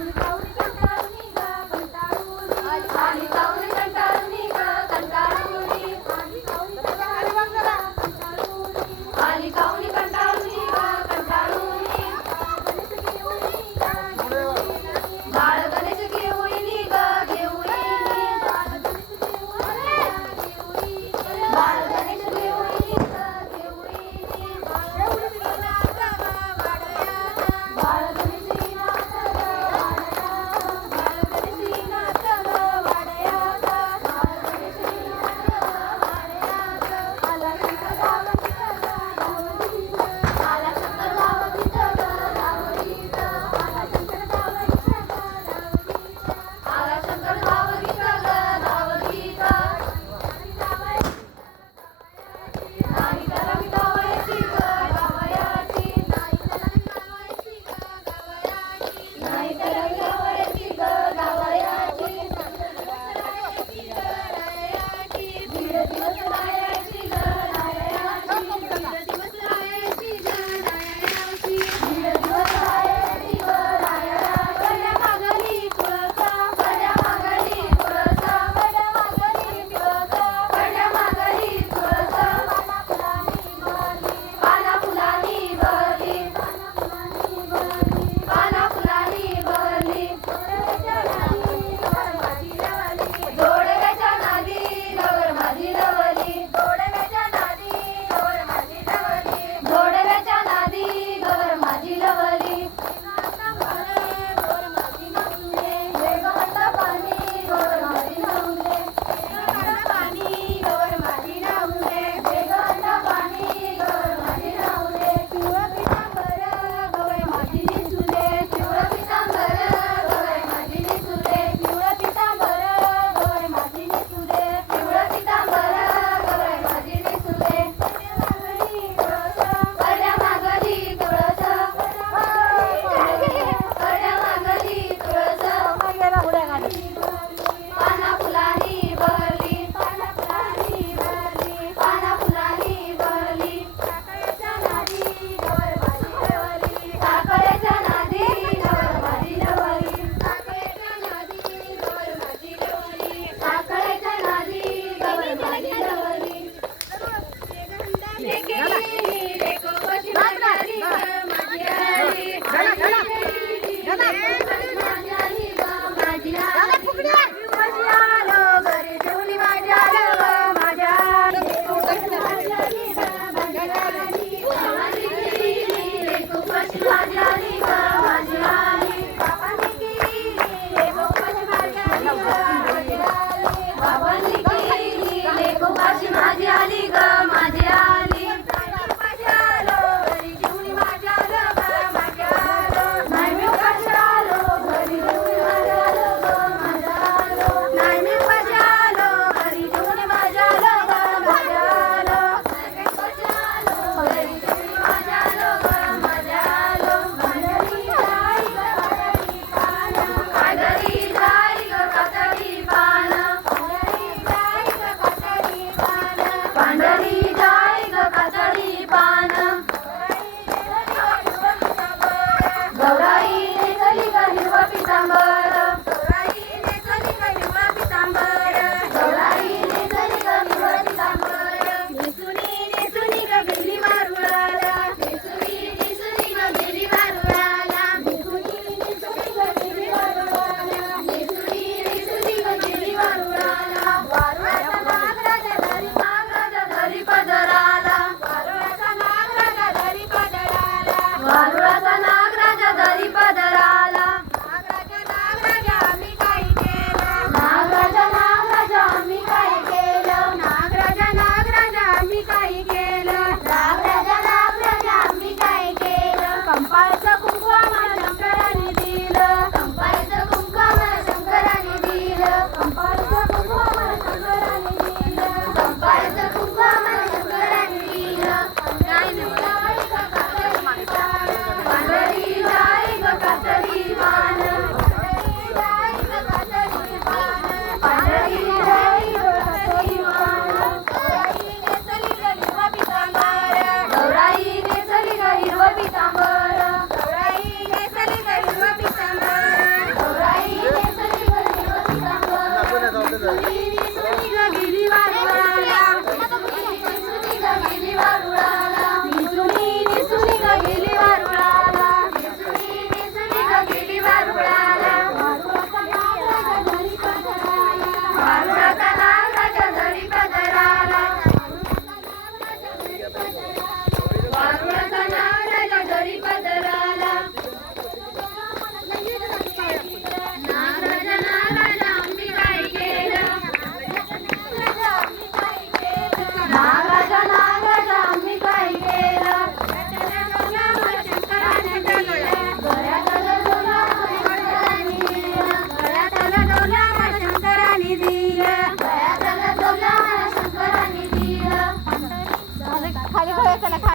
Ni गौराईने चली का हिरवा पितांबर